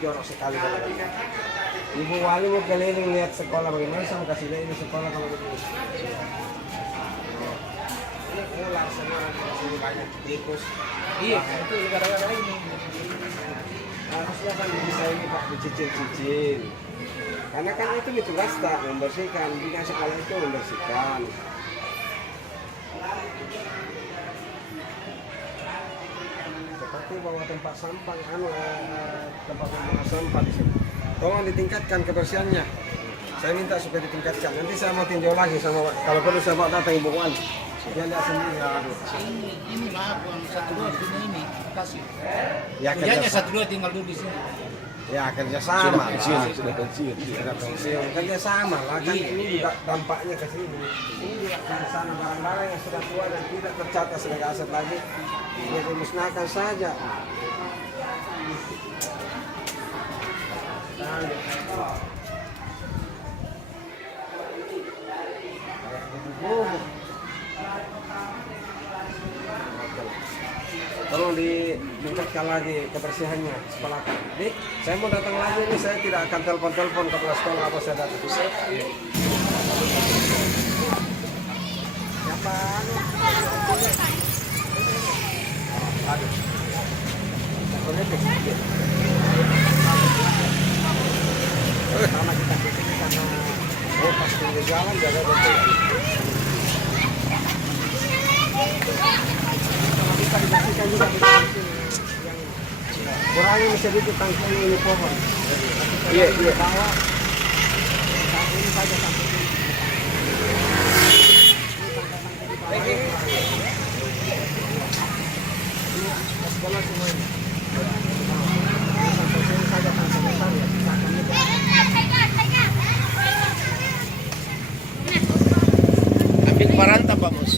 jorok sekali. Ibu Wali mau keliling lihat sekolah bagaimana, sama kasih lihat ini sekolah kalau begini. Ini ular semua nanti sini banyak tikus. Iya, itu negara-negara ini. Harusnya kan bisa ini Pak dicicil-cicil. Karena kan itu tugas tak membersihkan, di sekolah itu membersihkan. Seperti bawa tempat sampah, tempat pembuangan sampah di sini. Tolong ditingkatkan kebersihannya. Saya minta supaya ditingkatkan. Nanti saya mau tinjau lagi sama, kalau perlu saya bawa datang Ibu Wali. Dia lihat sendiri ya. Ini maaf, yang 1-2 ini kasih. Ya Kerjanya kerja, 1-2 tinggal dulu di sini. ya kerjasama. Sudah pensiun. Sudah pensiun. Kerjasama lah kan ini juga dampaknya ke sini. Ini juga ke sana barang-barang yang sudah tua dan tidak tercatat sebagai aset lagi. Ya dimusnahkan saja. Tolong ditingkatkan lagi kebersihannya sekolah. Dik, saya mau datang lagi nih, saya tidak akan telepon-telepon ke sekolah apa saya datang. Siapa? Aduh. Sama kita karena pasti di jalan jaga betul. Bisa dibersihkan juga yang kurangi sedikit tangkang ini pohon. Iya. Bawa saat ini saja sampai sini. Ini sekolah semua ini. Sampai sini saja sampai besar ya. Ambil paranta Pak Bos.